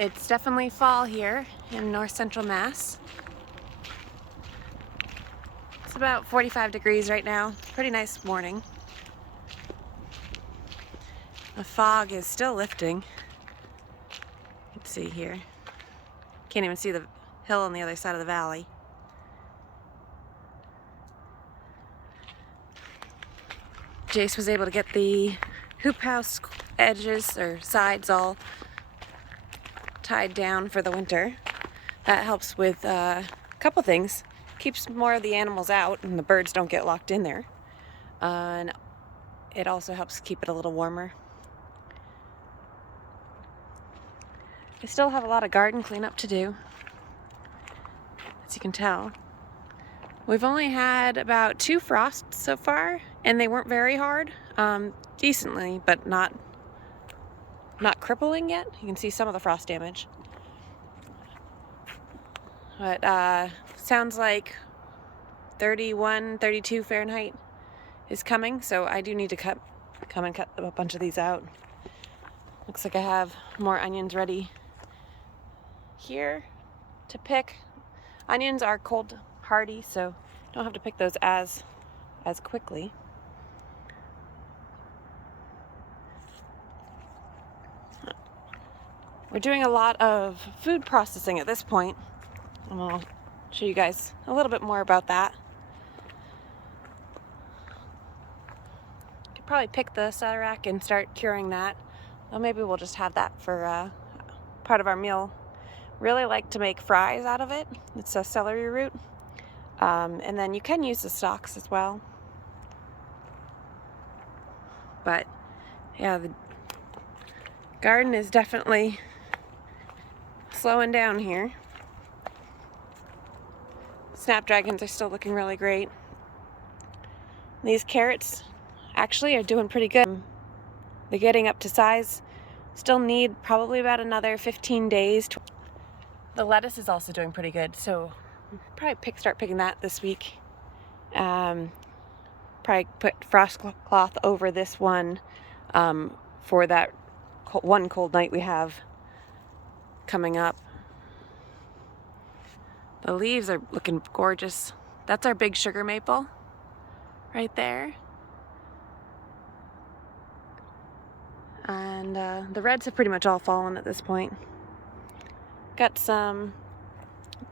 It's definitely fall here in north central Mass. It's about 45 degrees right now. Pretty nice morning. The fog is still lifting. Let's see here. Can't even see the hill on the other side of the valley. Jace was able to get the hoop house edges or sides all tied down for the winter. That helps with a couple things. Keeps more of the animals out and the birds don't get locked in there. And it also helps keep it a little warmer. I still have a lot of garden cleanup to do, as you can tell. We've only had about 2 frosts so far, and they weren't very hard. Decently, but not crippling yet. You can see some of the frost damage. But sounds like 31, 32 Fahrenheit is coming, so I do need to come and cut a bunch of these out. Looks like I have more onions ready here to pick. Onions are cold hardy, so don't have to pick those as quickly. We're doing a lot of food processing at this point, and I'll show you guys a little bit more about that. Could probably pick the celery and start curing that. Well, maybe we'll just have that for part of our meal. Really like to make fries out of it. It's a celery root. And then you can use the stalks as well. But yeah, the garden is definitely slowing down here. Snapdragons are still looking really great. These carrots actually are doing pretty good. They're getting up to size. Still need probably about another 15 days. The lettuce is also doing pretty good, so probably start picking that this week. Probably put frost cloth over this one for that one cold night we have coming up. The leaves are looking gorgeous. That's our big sugar maple right there. And the reds have pretty much all fallen at this point. Got some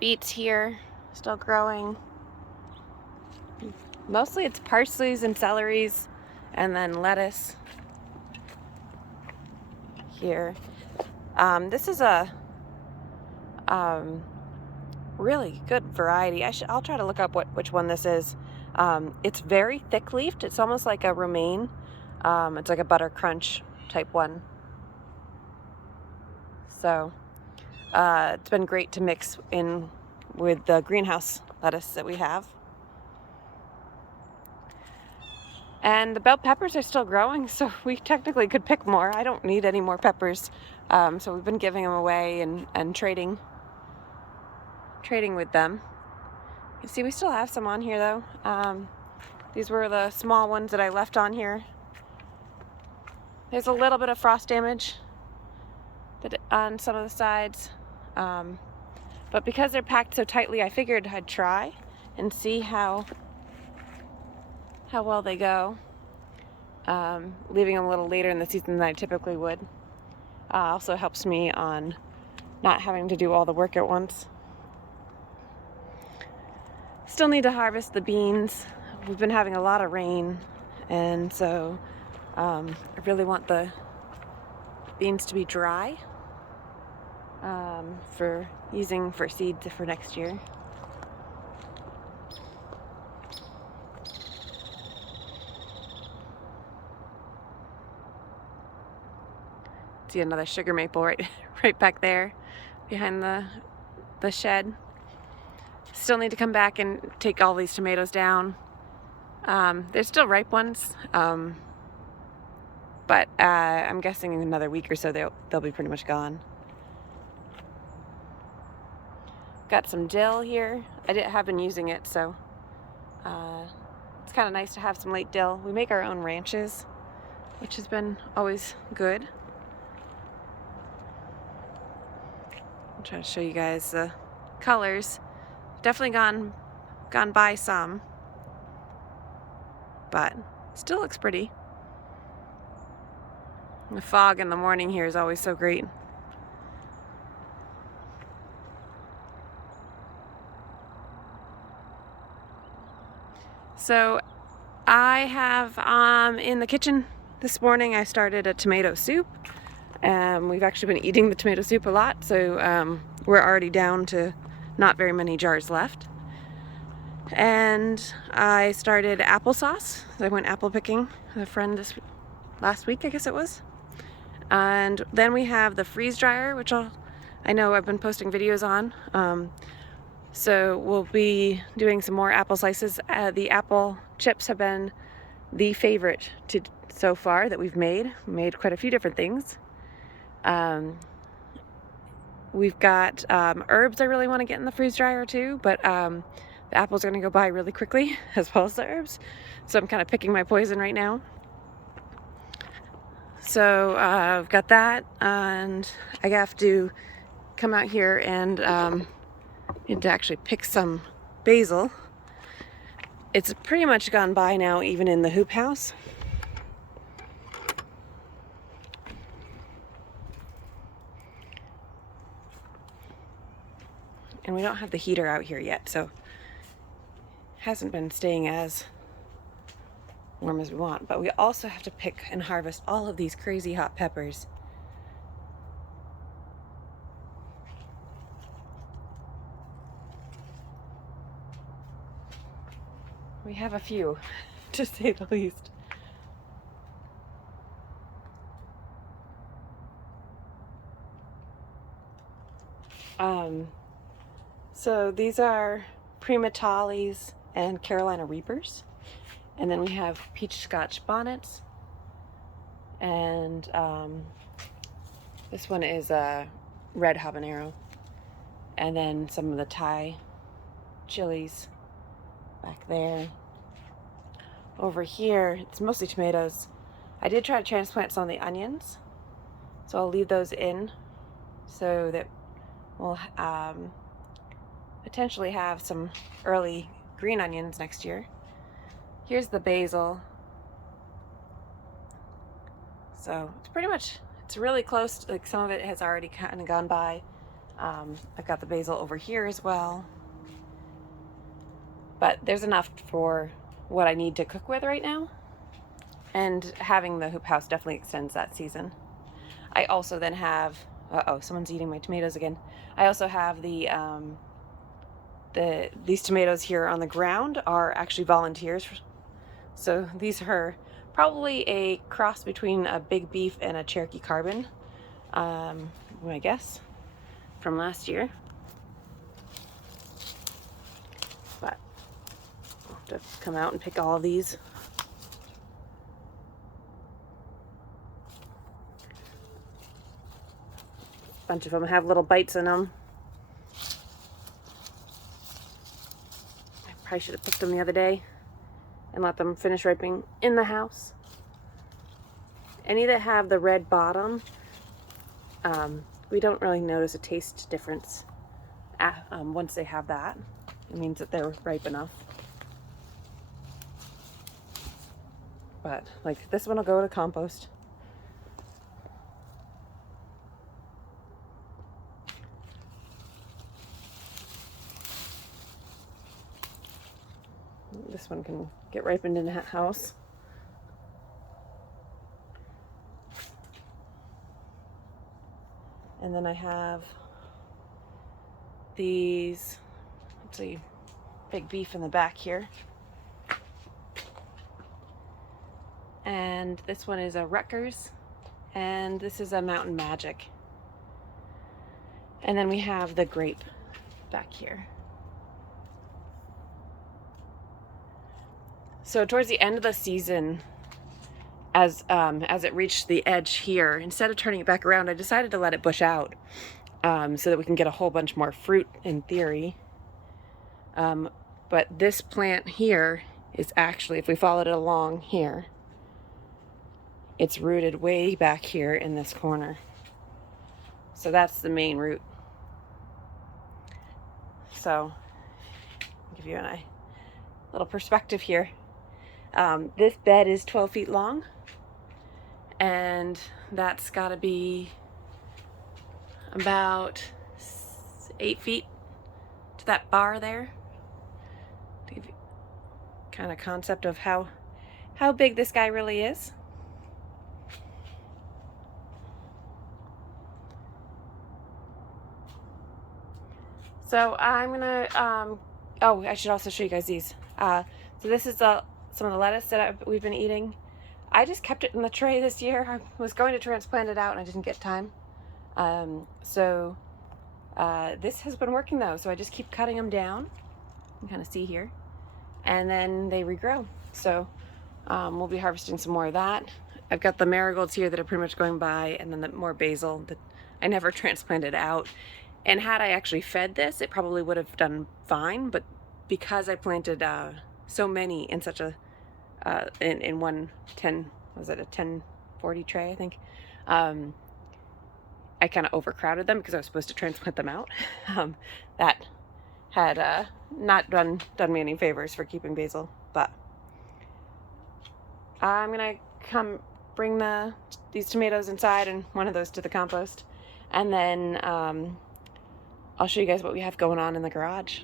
beets here, still growing. Mostly it's parsleys and celeries, and then lettuce here. This is a really good variety. I'll try to look up which one this is. It's very thick-leafed. It's almost like a romaine. It's like a butter crunch type one. So it's been great to mix in with the greenhouse lettuce that we have. And the bell peppers are still growing, so we technically could pick more. I don't need any more peppers, so we've been giving them away and trading with them. You see, we still have some on here though. These were the small ones that I left on here. There's a little bit of frost damage on some of the sides, but because they're packed so tightly, I figured I'd try and see how well they go. Leaving them a little later in the season than I typically would. Also helps me on not having to do all the work at once. Still need to harvest the beans. We've been having a lot of rain, and so I really want the beans to be dry for using for seeds for next year. See another sugar maple right back there behind the shed. Still need to come back and take all these tomatoes down. There's still ripe ones, but I'm guessing in another week or so they'll be pretty much gone. Got some dill here. I have been using it, so it's kind of nice to have some late dill. We make our own ranches, which has been always good. I'll try to show you guys the colors. Definitely gone by some, but still looks pretty. The fog in the morning here is always so great. So I have in the kitchen this morning, I started a tomato soup. We've actually been eating the tomato soup a lot, so we're already down to not very many jars left. And I started applesauce. I went apple picking with a friend last week, I guess it was. And then we have the freeze dryer, which I know I've been posting videos on. So we'll be doing some more apple slices. The apple chips have been the favorite so far that we've made. We made quite a few different things. We've got herbs I really want to get in the freeze dryer too, but the apples are going to go by really quickly as well as the herbs. So I'm kind of picking my poison right now. So I've got that, and I have to come out here and need to actually pick some basil. It's pretty much gone by now, even in the hoop house. And we don't have the heater out here yet, so it hasn't been staying as warm as we want. But we also have to pick and harvest all of these crazy hot peppers. We have a few, to say the least. So these are Primatalis and Carolina Reapers. And then we have peach scotch bonnets. And this one is a red habanero. And then some of the Thai chilies back there. Over here, it's mostly tomatoes. I did try to transplant some of the onions, so I'll leave those in so that we'll potentially have some early green onions next year. Here's the basil. So it's really close. Like, some of it has already kind of gone by. I've got the basil over here as well. But there's enough for what I need to cook with right now. And having the hoop house definitely extends that season. I also then have, someone's eating my tomatoes again. I also have these tomatoes here on the ground are actually volunteers. So these are probably a cross between a Big Beef and a Cherokee Carbon, I guess, from last year. But I'll have to come out and pick all of these. A bunch of them have little bites in them. I probably should have picked them the other day and let them finish ripening in the house. Any that have the red bottom, we don't really notice a taste difference once they have that. It means that they're ripe enough. But like this one will go to compost. This one can get ripened in the house. And then I have these, let's see, Big Beef in the back here. And this one is a Rutgers, and this is a Mountain Magic. And then we have the grape back here. So towards the end of the season, as it reached the edge here, instead of turning it back around, I decided to let it bush out so that we can get a whole bunch more fruit in theory. But this plant here is actually, if we followed it along here, it's rooted way back here in this corner. So that's the main root. So I'll give you a little perspective here. This bed is 12 feet long, and that's got to be about 8 feet to that bar there, to give you kind of concept of how big this guy really is. So I'm gonna, oh, I should also show you guys these. So this is some of the lettuce that we've been eating. I just kept it in the tray this year. I was going to transplant it out and I didn't get time. This has been working though, so I just keep cutting them down. You can kind of see here. And then they regrow. So we'll be harvesting some more of that. I've got the marigolds here that are pretty much going by, and then the more basil that I never transplanted out. And had I actually fed this, it probably would have done fine, but because I planted so many in such a, in one 10, was it a 1040 tray, I think, I kind of overcrowded them because I was supposed to transplant them out. That had not done me any favors for keeping basil, but I'm gonna come bring these tomatoes inside and one of those to the compost, and then I'll show you guys what we have going on in the garage.